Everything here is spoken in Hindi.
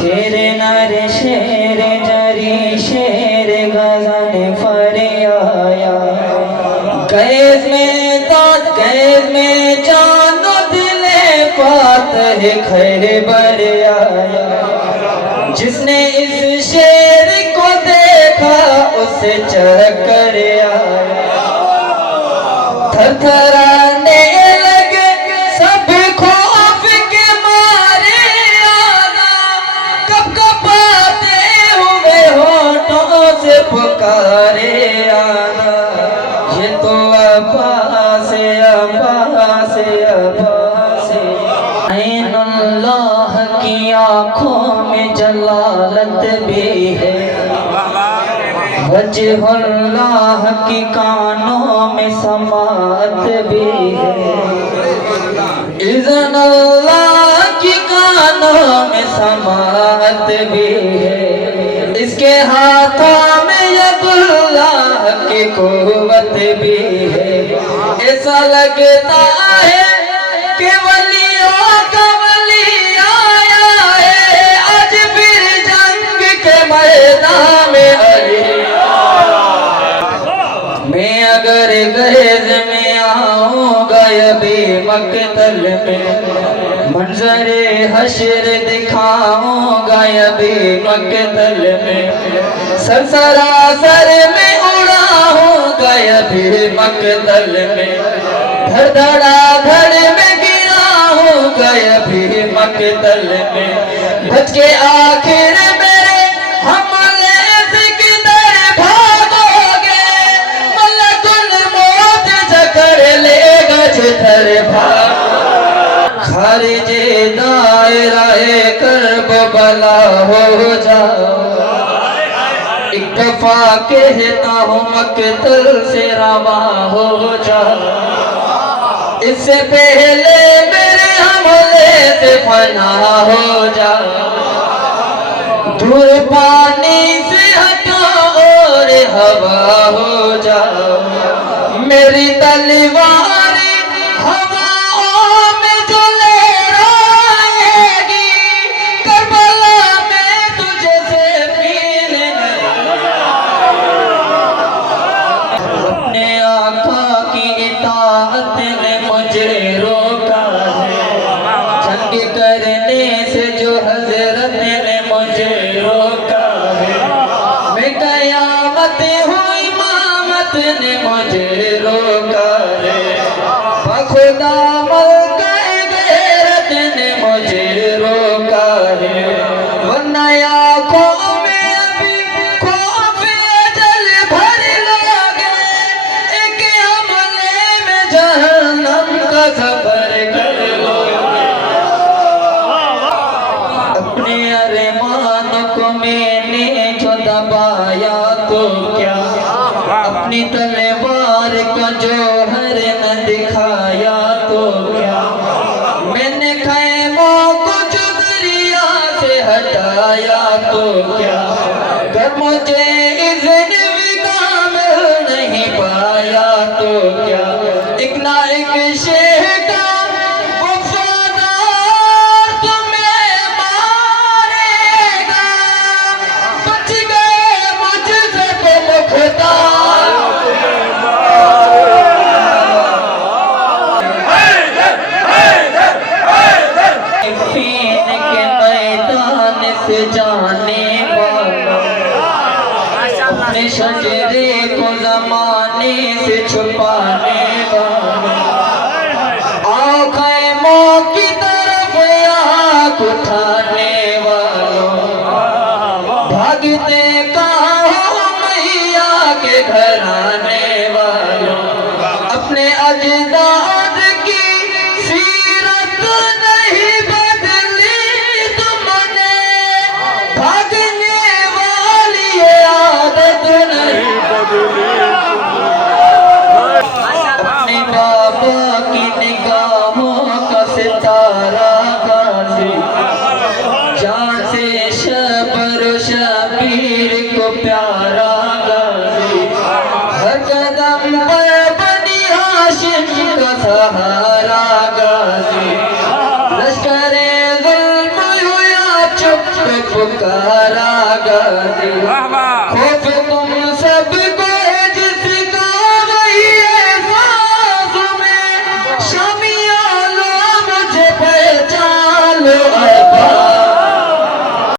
शेर नर शेर जरी शेर गजन फरियाया गैस में ताज गैस में चांदो दिले पात है खैर बर आया। जिसने इस शेर को देखा उसे चक्कर आया। थरथराने लगे सब खौफ के मारे आना कब कपाते हुए होठों से पुकारे आना। ये तो अब्बास अब्बास अब्बास ऐनुल्लाह की आँखों में जलालत भी है। वजहुल्लाह की कानों में समात भी है। इज़्न अल्लाह की कानों में समात भी है। इसके हाथों में यदुल्लाह की कुव्वत भी है। ऐसा लगता है कि वलियों का वली आया है। आज फिर जंग के मैदान में मैं अगर गैज़ में आऊँगा अभी मक्तल में मंजरे हश्र दिखाऊँगा अभी मक्तल में सरासर में उड़ाऊँगा अभी मक्तल में धड़ धड़ा धड़ में गिराऊँगा अभी मक्तल में बच के आखिर मेरे हमले से किधर भागोगे। मलकुल मौत जकड़ लेगा जिधर भाग। खारिजे दायरे करबला हो जाओ। एक दफा कहता हूँ मक्तल से रवा हो जाओ। इससे पहले मेरे हमले से फना हो जाओ। दूर पानी से हटो और हवा हो जाओ। मेरी तलवार हवाओं में जो लहराएगी करबला में तुझे से पीर अपने आका की इताअत ने मुझे रोका है। जंग करने से जो हजरत ने मुझे रोका है। मैं कयामत हूँ इमामत ने मुझे रोका है। बखुदा मलका गैरत ने मुझे रोका है। वरना आँखों में अभी खौफ अजल भर लोगे। एक हमले में जहन्नम का सफर कर लोगे। अपने अरमान को मैंने जो दबाया तो क्या अपनी तलवार का जौहर न दिखाया तो क्या। मैंने खैमों को जो दरिया से हटाया तो क्या। कर मुझे इज़्न विगाम नहीं पाया तो क्या। एक ना एक शेर का वफादार तुम्हें मारेगा। बच गए मुझसे तो मुख्तार। फीन के मैदान से जाने वाला अपने शजरे को ज़माने से छुपाने वाला आओ खैमों की तरफ आँख उठाने वालों। भागते कहाँ हो मैया के घर आने वालों। अपने अजदाद की सीरत नहीं बदली तुमने। भागने वाली ये आदत नहीं बदली। अपने बाबा की निगाहों का सितारा गाज़ी जान से शबर शबीर को प्यारा गाज़ी हर कदम पर बनी हाशिम का सहारा गाज़ी। लश्करे ज़ुल्म हुआ चुप पुकारा गद